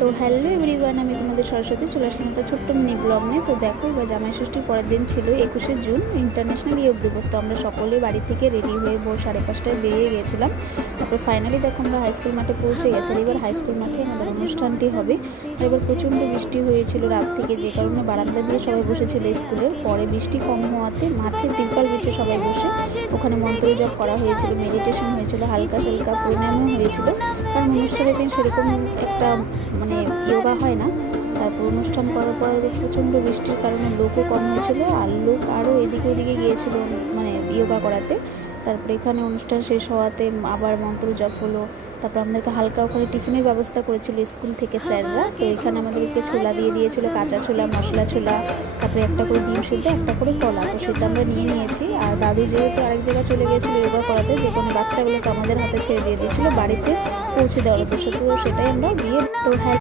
তো hello everyone, আমি তোমাদের সরস্বতী চলে আসলাম একটা ছোট্ট মিনি ব্লগ নিয়ে। তো দেখো, এবার জামাই ষষ্ঠীর পরের দিন ছিল 21শে জুন, ইন্টারন্যাশনাল যোগ দিবস। তো আমরা সকলে বাড়ি থেকে রেডি হয়ে ভোর 5:30টায় বেরিয়ে গিয়েছিলাম। তারপর ফাইনালি দেখো আমরা হাই স্কুল মাঠে পৌঁছে গেছি। এবার হাই স্কুল মাঠে আমাদের অনুষ্ঠানটি হবে। এবার প্রচণ্ড বৃষ্টি হয়েছিল রাত থেকে, যে কারণে বারান্দা দিয়ে সবাই বসেছিল স্কুলের। পরে বৃষ্টি কম হওয়াতে মাঠে তিরপাল বিছে সবাই বসে ওখানে মন্ত্র জপ করা হয়েছিল, মেডিটেশন হয়েছিল, হালকা হালকা প্রণামও হয়েছিল। কারণ অনুষ্ঠানের দিন সেরকম একটা যোগা হয় না। তারপর অনুষ্ঠান করার পর প্রচণ্ড বৃষ্টির কারণে লোকও কম হয়েছিল, আর লোক আরও এদিকে ওদিকে গিয়েছিল যোগা করাতে। তারপরে এখানে অনুষ্ঠান শেষ হওয়াতে আবার মন্ত্র জপ হলো। তারপর আমাদেরকে হালকা ওখানে টিফিনের ব্যবস্থা করেছিল স্কুল থেকে স্যাররা। তো এখানে আমাদেরকে ছোলা দিয়ে দিয়েছিল, কাঁচা ছোলা, মশলা ছোলা, তারপরে একটা করে ডিম সিদ্ধ, একটা করে কলা। তো সেটা আমরা নিয়ে নিয়েছি। আর দাদু যেহেতু আরেক জায়গায় চলে গিয়েছিলো যোগা করাতে, যে কোনো বাচ্চাগুলোকে আমাদের হাতে ছেড়ে দিয়ে দিয়েছিলো বাড়িতে পৌঁছে দেওয়ার উদ্দেশ্যে। তো সেটাই আমরা দিয়ে। তো হ্যাঁ।